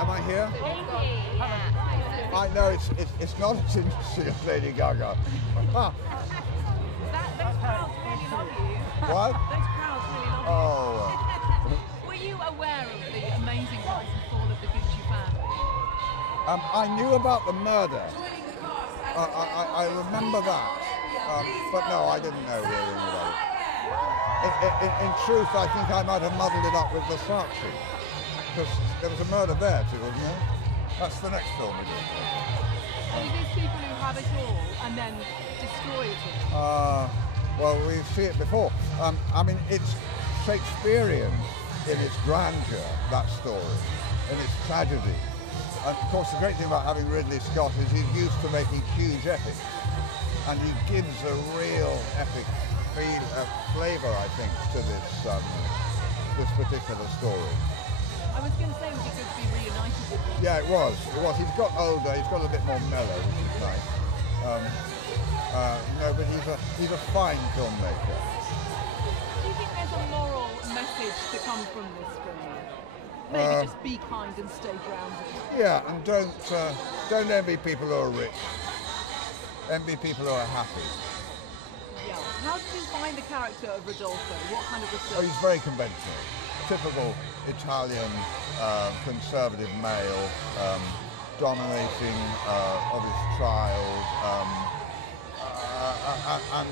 Am I here? I know it's not as interesting as Lady Gaga. Those crowds really love you. What? Those crowds really love you. Oh. Were you aware of the amazing rise and fall of the Gucci family? I knew about the murder. I remember that. But no, I didn't know really about it. In truth, I think I might have muddled it up with Versace. Because there was a murder there too, wasn't there? That's the next film we do. Are these people who have it all and then destroy it all? Well, we see it before. I mean, it's Shakespearean in its grandeur, that story, in its tragedy. And of course, the great thing about having Ridley Scott is he's used to making huge epics. And he gives a real epic flavour, I think, to this particular story. I was going to say, was it good to be reunited with him? Yeah, it was. He's got older. He's got a bit more mellow, which is nice. No, but he's a fine filmmaker. Do you think there's a moral message to come from this film? Maybe just be kind and stay grounded. Yeah, and don't envy people who are rich. Envy people who are happy. Yeah. How did you find the character of Rodolfo? What kind of research? Oh, he's very conventional. Typical Italian conservative male, dominating of his child, and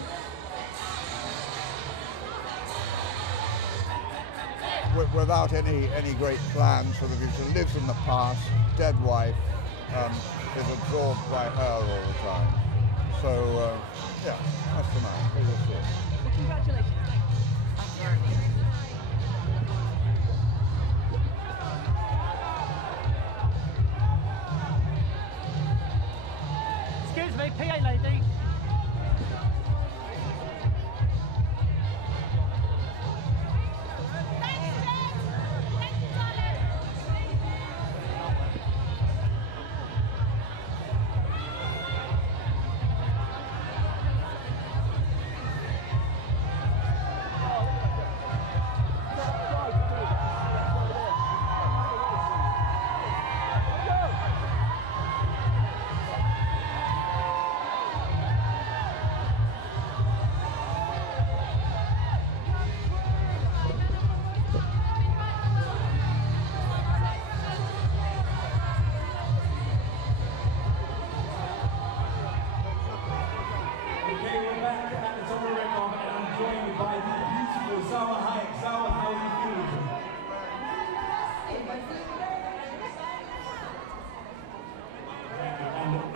without any great plans for the future. Lives in the past, dead wife, is absorbed by her all the time. So, yeah, that's the man. Well, congratulations. Thanks. Excuse me, PA lady.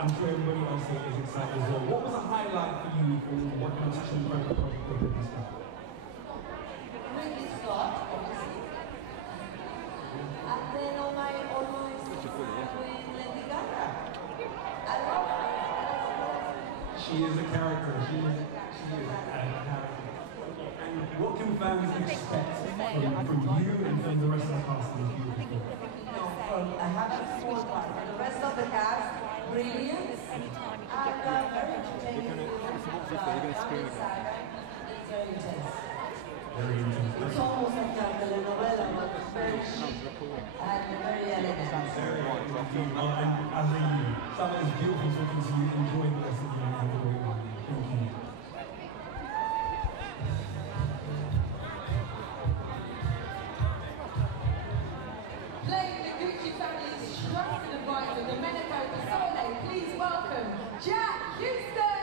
I'm sure everybody else is excited as well. What was a highlight for you for working on such an incredible project with Ridley Scott? Ridley Scott, obviously. And then on my almost with Lady Gaga. I love her. She is a character. She is a character. And what can fans expect from you and from the rest of the cast of this beautiful film? I haven't spoiled one. For the rest of the cast, brilliant. And very entertaining. It's very intense. Very intense. It's almost like a telenovela, but very chic and very elegant. Very indeed. Well, and as someone as beautiful talking to you, enjoy the rest of the night. Have a great one. Thank you. Playing the Gucci family's trusted advisor, Domenico Pasole, please welcome Jack Houston!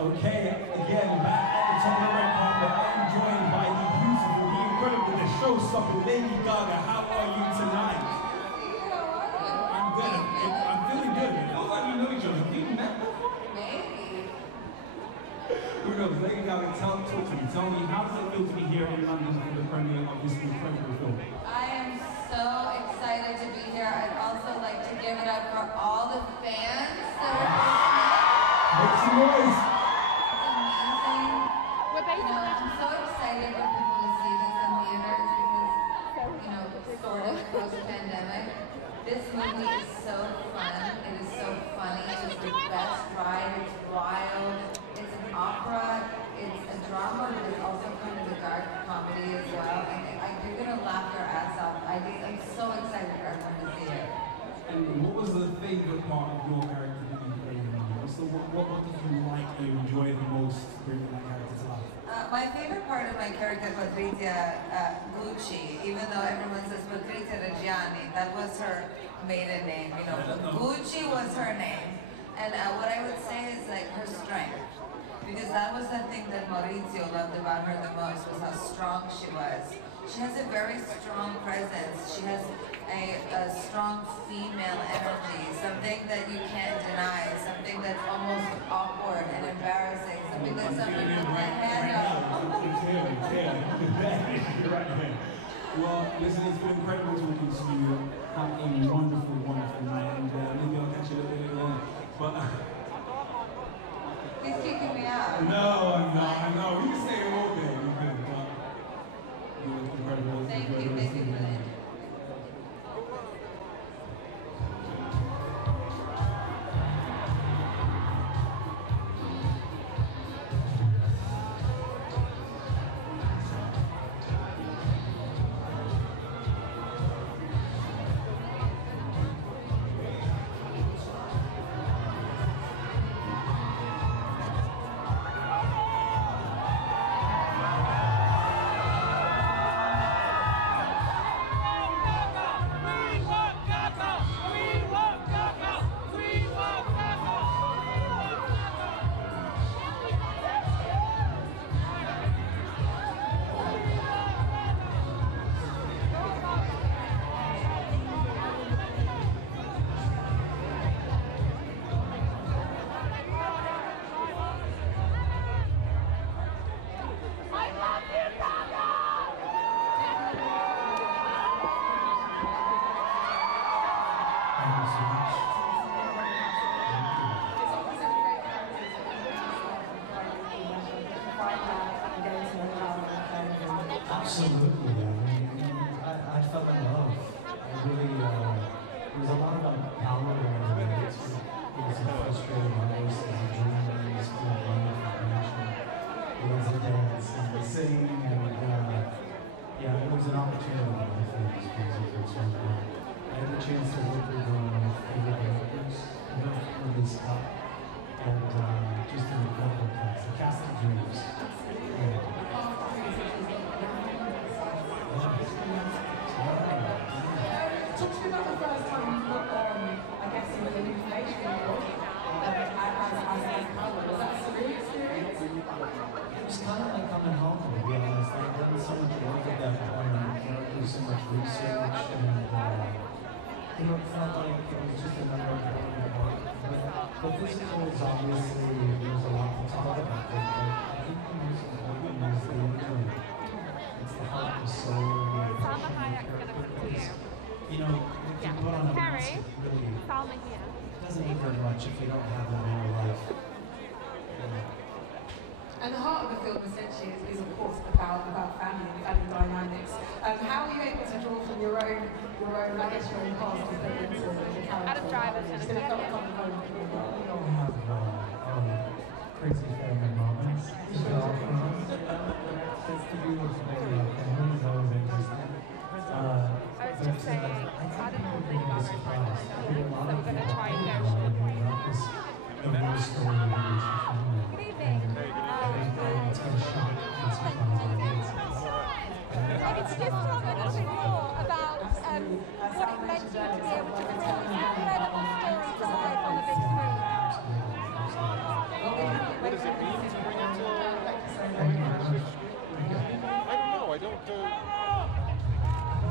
Okay, again, back at the top of the red carpet, I am joined by the beautiful, the incredible, the show-stopping Lady Gaga. How are you tonight? I'm good. I'm feeling good. It feels like we know each other. Have you met before? Maybe. Who knows? Lady Gaga, talk to me. Tell me, how does it feel to be here in London for the premiere of this incredible film? I am so excited to be here. I'd also like to give it up for all the fans that are Make some noise. I'm so excited for people to see this in theaters because, sort of post-pandemic. This movie is so fun. It is so funny. It is the best what did you like and you enjoyed the most bringing that character to life? My favorite part of my character, Patrizia Gucci, even though everyone says Patrizia Reggiani, that was her maiden name, you know, Gucci was her name. And what I would say is like her strength. Because that was the thing that Maurizio loved about her the most, was how strong she was. She has a very strong presence. She has a strong female energy, something that you can't deny, something that's almost awkward and embarrassing, something that some people can't handle. Well, listen, it's been incredible talking to you. Have a wonderful, wonderful night, and maybe I'll catch you a little bit later. But He's kicking me out. no, I'm not. I know. You can stay all day. You could, but you were incredible. Thank you for the interview. Absolutely. I fell in love. I really, it was a lot about power and it was a frustrating artist, it was a dream, it was full of life and passion. It was a dance and the singing and yeah, it was an opportunity I think it's right now. I had the chance to work with favorite directors, Ridley Scott, and just an incredible cast, the cast of dreams. Talk to me about the first time you put on, I guess, an information board as cover. Was that a surreal experience? It was kind of like coming home, to be honest. I've done so much work with that character, so much research, and you know, it felt like it was just another important part. But the physical is obviously, there's a lot to talk about, but I think the most important is the imagery. It's the heart, the soul, the emotion, the character. You know, if you put on a mask, it really doesn't mean very much if you don't have that in your life. And the heart of the film essentially is of course about family and family dynamics. How are you able to draw from your own I guess your own past to put into the character? Adam Driver. It's going to feel like coming home. We don't have crazy family moments. So, it's to do with family is always interesting. I was just saying, I don't know if you've already tried it, so we're going to try and go short. Good evening. I could just talk a little bit more about what it meant to you to be able to bring this incredible story to life on the big screen. What does it mean to bring it to life on the big screen? I don't know. I don't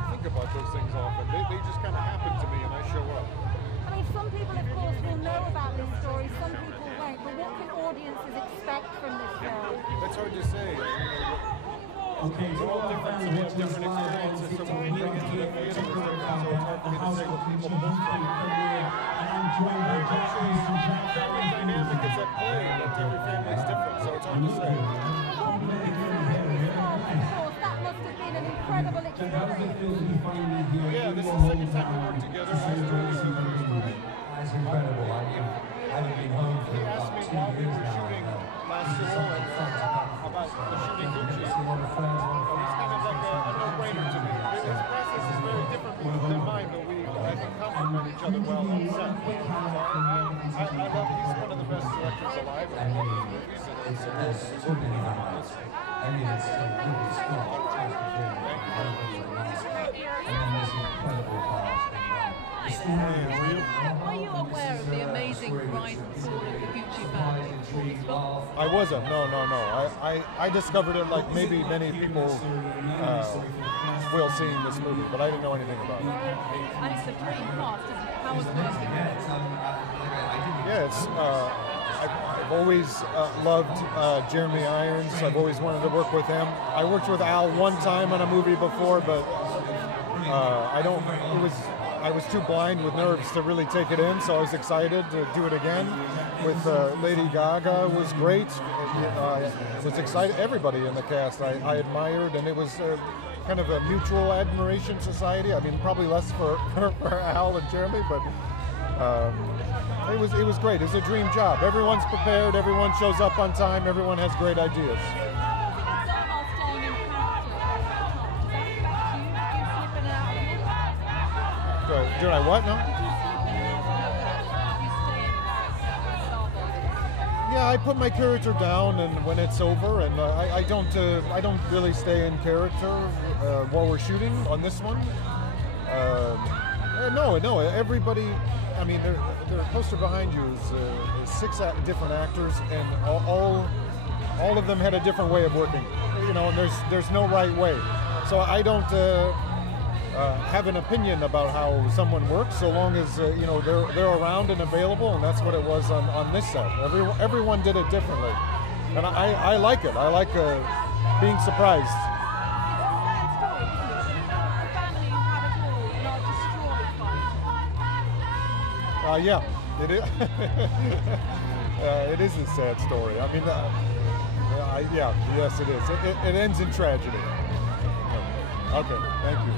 think about those things often. They just kind of happen to me and I show up. I mean, some people, of course, will know about this story, some people won't, but what can audiences expect from this film? It's hard to say. Okay, We're all different, so we have different experiences, so when we bring it to the theater, it's different, so it's hard for me to say what people will think. Family dynamic is at play, but every family is different, so it's hard to say. That must have been an incredible experience. Yeah, this is the second time we worked together. That's incredible. I haven't been home for about 2 years now. Last year about the shooting Gucci. It's kind of like a no-brainer to me. His process is very different than mine, but I think complement each other well on set. I love, he's one of the best directors there's too many highlights. I mean, it's really strong. And then there's an incredible cast. Were you aware of the amazing rise and fall of the Gucci family before this film? I wasn't. No. I discovered it like maybe many people will seeing this movie, but I didn't know anything about it. And it's a dream cast, isn't it? How was it? Yeah, it's. I've always loved Jeremy Irons. I've always wanted to work with him. I worked with Al one time on a movie before, but I was too blind with nerves to really take it in, so I was excited to do it again. With Lady Gaga was great. I was excited. Everybody in the cast I admired, and it was kind of a mutual admiration society. I mean, probably less for Al and Jeremy, but it was great. It was a dream job. Everyone's prepared. Everyone shows up on time. Everyone has great ideas. Did I what? No? Yeah, I put my character down, and when it's over, and I don't really stay in character while we're shooting on this one. No. Everybody. I mean, the poster behind you is 6 different actors, and all of them had a different way of working. You know, and there's no right way. So I don't have an opinion about how someone works, so long as they're around and available, and that's what it was on this set. Everyone did it differently, and I like it. I like being surprised. Yeah, it is. It is a sad story. I mean, yes, it is. It ends in tragedy. Okay, thank you.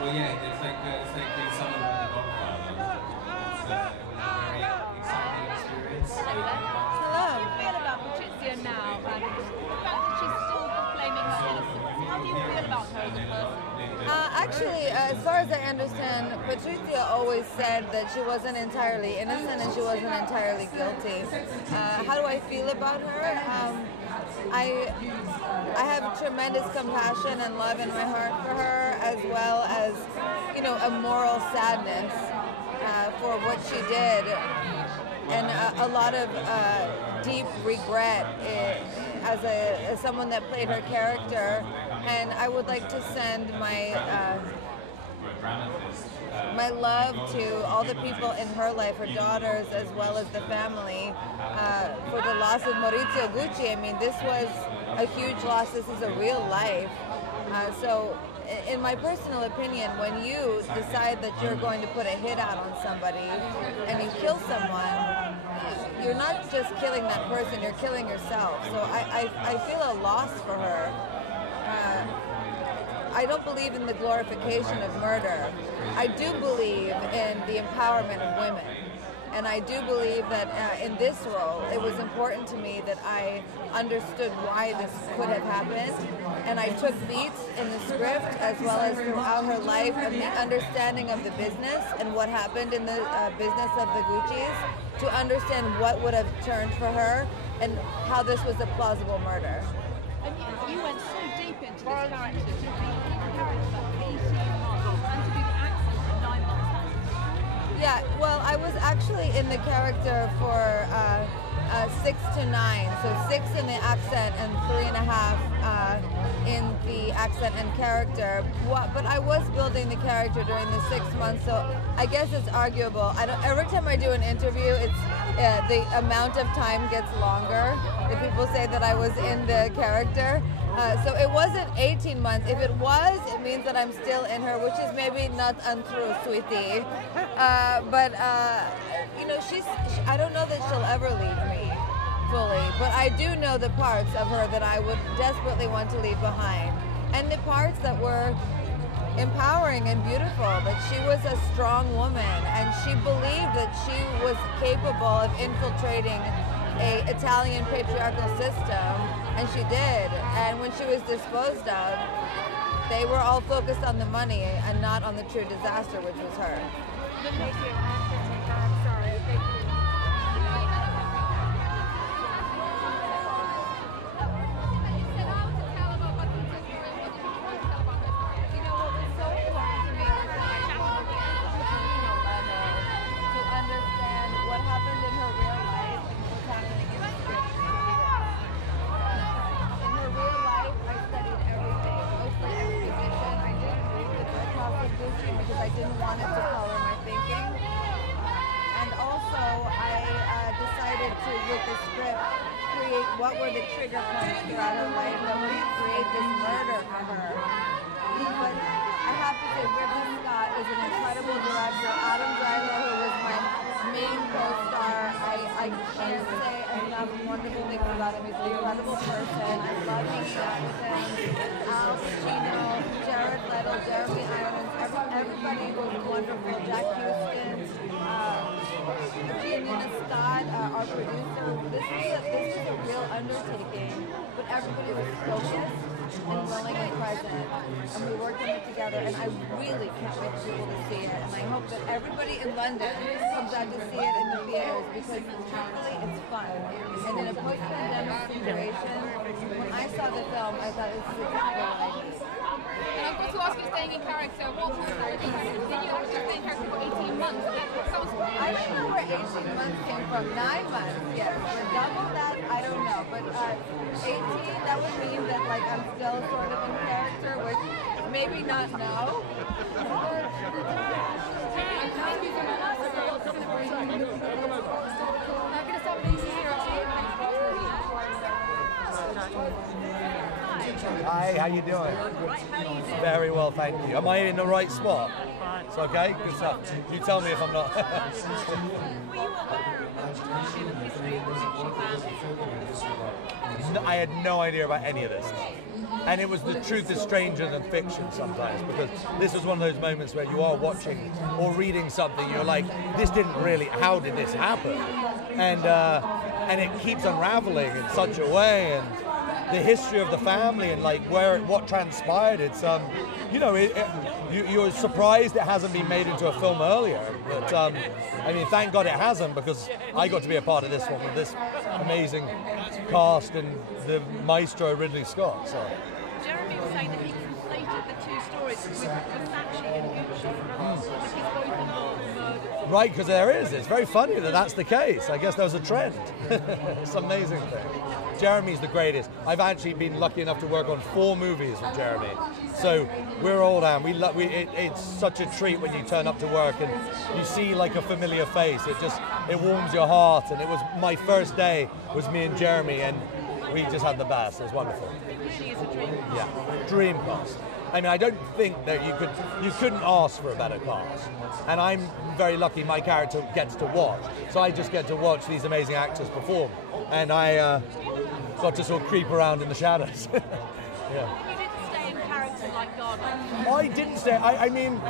Well, yeah, it's like being someone with the Godfather. It's a very exciting experience. Hello. How do you feel about Patrizia now, and the fact that she's still proclaiming her innocence? How do you feel about her as a person? Actually, as far as I understand, Patrizia always said that she wasn't entirely innocent and she wasn't entirely guilty. How do I feel about her? I have tremendous compassion and love in my heart for her, as well as, a moral sadness for what she did, and a lot of deep regret as someone that played her character. And I would like to send my love to all the people in her life, her daughters, as well as the family, for the loss of Maurizio Gucci. I mean, this was a huge loss. This is a real life. So, in my personal opinion, when you decide that you're going to put a hit out on somebody and you kill someone, you're not just killing that person, you're killing yourself. So I feel a loss for her. I don't believe in the glorification of murder. I do believe in the empowerment of women. And I do believe that in this role, it was important to me that I understood why this could have happened. And I took beats in the script as well as throughout her life and the understanding of the business and what happened in the business of the Gucci's to understand what would have turned for her and how this was a plausible murder. And you went so deep into this character, to be in the character for 18 months and to be the accent for 9 months. Yeah, well, I was actually in the character for 6 to 9, so 6 in the accent and 3.5 in the accent and character. But I was building the character during the 6 months, so I guess it's arguable. Every time I do an interview, it's the amount of time gets longer. If people say that I was in the character. So it wasn't 18 months. If it was, it means that I'm still in her, which is maybe not untrue, sweetie. But you know, I don't know that she'll ever leave me fully, but I do know the parts of her that I would desperately want to leave behind. And the parts that were empowering and beautiful, that she was a strong woman and she believed that she was capable of infiltrating an Italian patriarchal system, and she did. And when she was disposed of, they were all focused on the money and not on the true disaster, which was her. Because I didn't want it to color my thinking. And also, I decided to, with the script, create what were the trigger points throughout her life that would create this murder for her. But I have to say, Ridley Scott is an incredible director. Adam Driver, who was my main co-star, I can't say enough wonderful things about him. He's an incredible person. I love hanging out with him. Al Pacino, Jared Leto, Jeremy Irons, everybody was wonderful. Jack Houston, Giannina Scott, our producer. This was a real undertaking, but everybody was focused and willing and present, and we worked on it together, and I really can't wait for people to see it, and I hope that everybody in London comes out to see it in the theaters, because truthfully, it's fun. And in a post-pandemic situation, when I saw the film, I thought this is exactly what I need. And I've got to ask you, staying in character, what was the did you have to stay in character for 18 months? I don't know where 18 months came from. 9 months, yes. For double that, I don't know. But 18, that would mean that like I'm still sort of in character, which maybe not now. Hi, how you doing? Very well, thank you. Am I in the right spot? It's okay? Good stuff. You tell me if I'm not. I had no idea about any of this. And it was the truth is stranger than fiction sometimes, because this was one of those moments where you are watching or reading something, you're like, this didn't really, how did this happen? And it keeps unraveling in such a way, and the history of the family and like what transpired. It's you're surprised it hasn't been made into a film earlier. But I mean, thank God it hasn't, because I got to be a part of this one with this amazing cast and the maestro Ridley Scott. So. Jeremy was saying that he conflated the two stories with Versace and Gucci. Because both involved murder. Right, because there is. It's very funny that that's the case. I guess there was a trend. It's an amazing thing. Jeremy's the greatest. I've actually been lucky enough to work on 4 movies with Jeremy. So we're all down. It's such a treat when you turn up to work and you see like a familiar face. It warms your heart. And it was my first day was me and Jeremy, and we just had the best. It was wonderful. It really is a dream. Yeah, dream cast. I mean, I don't think that you couldn't ask for a better cast. And I'm very lucky my character gets to watch. So I just get to watch these amazing actors perform. And I got to sort of creep around in the shadows. Yeah. You didn't stay in character like God. I didn't stay. I mean,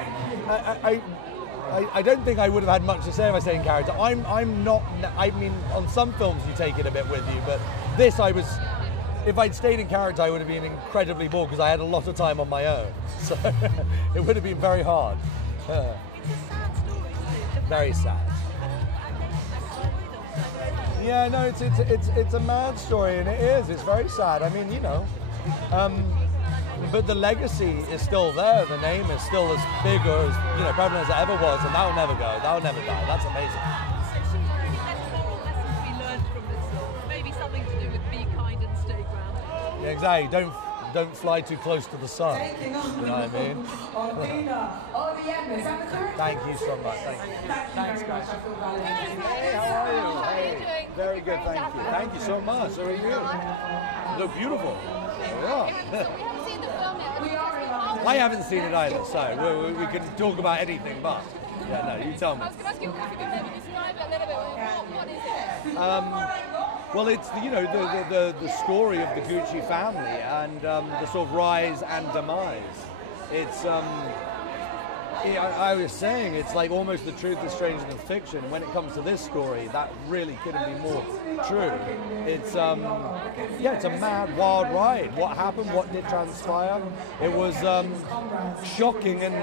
I don't think I would have had much to say if I stayed in character. I'm not. I mean, on some films you take it a bit with you, but this I was. If I'd stayed in character, I would have been incredibly bored because I had a lot of time on my own. So it would have been very hard. Very sad. Yeah, no, it's a mad story, and it is. It's very sad. I mean, you know, but the legacy is still there. The name is still as big or as prevalent as it ever was, and that will never go. That will never die. That's amazing. Lessons we learned from this film. Maybe something to do with be kind and stay grounded. Yeah, exactly. Don't fly too close to the sun. You know what I mean? Thank you so much. Thank you. Thanks, guys. Hey, how are you? Hey, very good. Thank you. Thank you so much. So are you? You look beautiful. Yeah. I haven't seen it either, so we can talk about anything, but yeah, no, you tell me. I was going to ask you if you could maybe describe it a little bit. What is it? Well, it's the story of the Gucci family and the sort of rise and demise. It's I was saying it's like almost the truth is stranger than fiction. When it comes to this story, that really couldn't be more true. It's it's a mad, wild ride. What happened? What did transpire? It was shocking and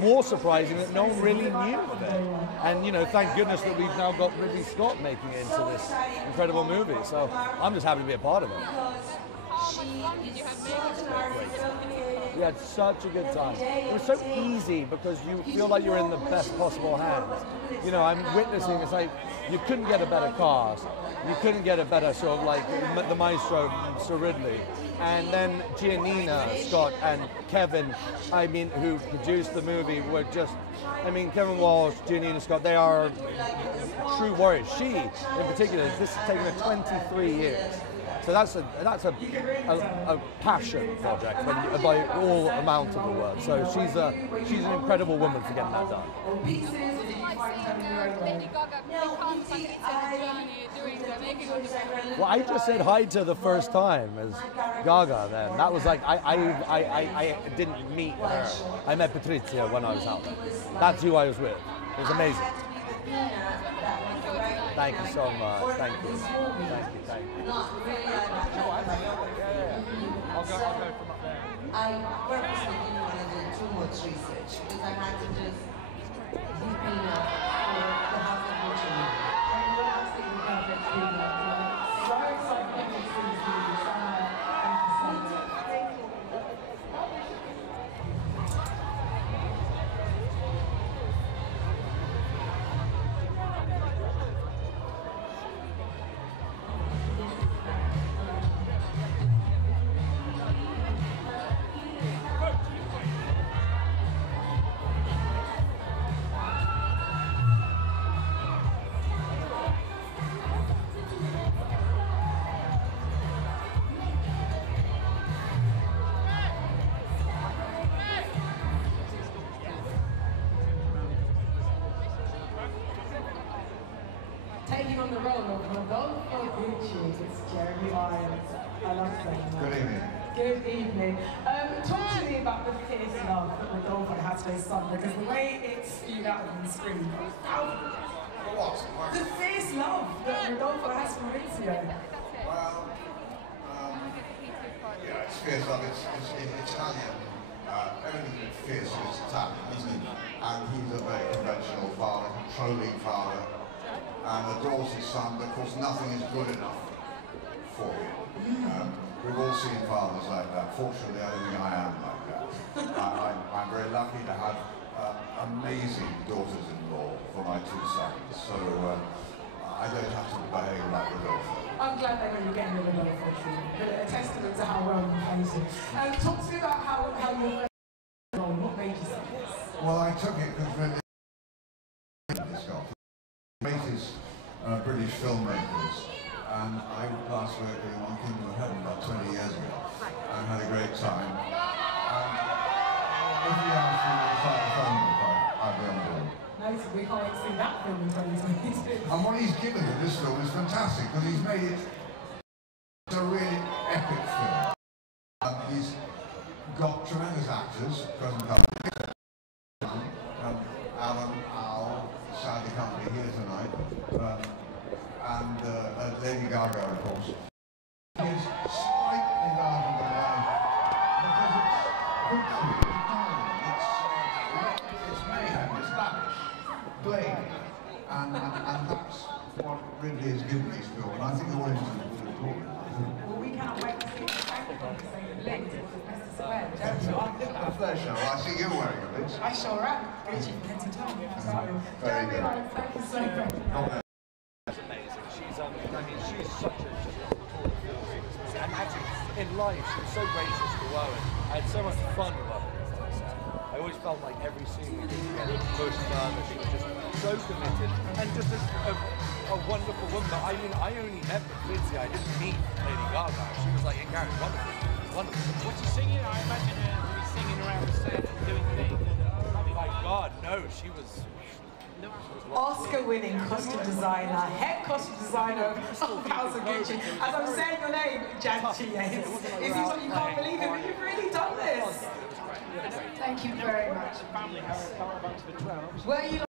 more surprising that no one really knew of it. And thank goodness that we've now got Ridley Scott making it into this incredible movie. So I'm just happy to be a part of it. We had such a good time. It was so easy because you feel like you're in the best possible hands. I'm witnessing, it's like you couldn't get a better cast. You couldn't get a better sort of like the maestro, Sir Ridley. And then Giannina Scott and Kevin, who produced the movie, were just, Kevin Walsh, Giannina Scott, they are true warriors. She, in particular, this has taken her 23 years. So that's a passion project by all amount of the work. So she's an incredible woman for getting that done. Well, I just said hi to the first time as Gaga. Then that was like I didn't meet her. I met Patrizia when I was out there. That's who I was with. It was amazing. Thank you so much. Thank you. Thank you. I'll go from up there. I purposely didn't want to do too much research because I had to just keep for the House of Gucci. And you're absolutely perfect. So excited to see you. Thank you so much. Taking on the role of Rodolfo Gucci, it's Jeremy Irons. I love saying that. Good evening. Good evening. Talk to me about the fierce love that Rodolfo has for his son, because the way it's spewed out on the screen. What? The fierce love that Rodolfo has for Maurizio. Well, it's fierce love. It's Italian. Everything that's fierce is Italian, isn't it? And he's a very conventional father, controlling father. And adores his son, but of course nothing is good enough for him. We've all seen fathers like that. Fortunately, I don't think I am like that. I'm very lucky to have amazing daughters-in-law for my two sons, so I don't have to behave like Rodolfo. I'm glad they know you're getting rid of Rodolfo too. A testament to how well you plays him. Talk to me about how you what made you say this? Well, I took it because really greatest British filmmakers, and I was working on Kingdom of Heaven about 20 years ago and had a great time. If you ask me to start the film, I'd be on board. Nice, we can't wait to see that film in 2022. And what he's given to this film is fantastic because he's made it a really epic film. He's got tremendous actors, present company. Alan, Al, company here tonight, and Lady Gaga, of course. It's slightly larger than life because it's Gucci, it's mayhem, it's lavish, bling, and that's what Ridley has given this film, and I think the audiences will adore it. Well, we can't wait to see the second one, so linked with Mr. Square. A pleasure. Well, I see you wearing a bit. I sure am. Gucci from head to toe. Very good. Thank you so much. That's amazing. She's I mean, she's such a and actually in life she was so gracious to Owen. I had so much fun with her. I always felt like every scene we did together pushed her, that she was just so committed and just a wonderful woman. I mean, I only met Fritzi, I didn't meet Lady Gaga. She was like, yeah, Gary, wonderful. Wonderful. Was she singing? I imagine her to be singing around the set and doing things. Oh my God, no, she was. Oscar-winning costume designer, head costume designer of House of Gucci. As I'm saying your name, Janchi Yates. It seems like you can't believe it, but you've really done this. Thank you very much. Family has a car up to the 12. Were you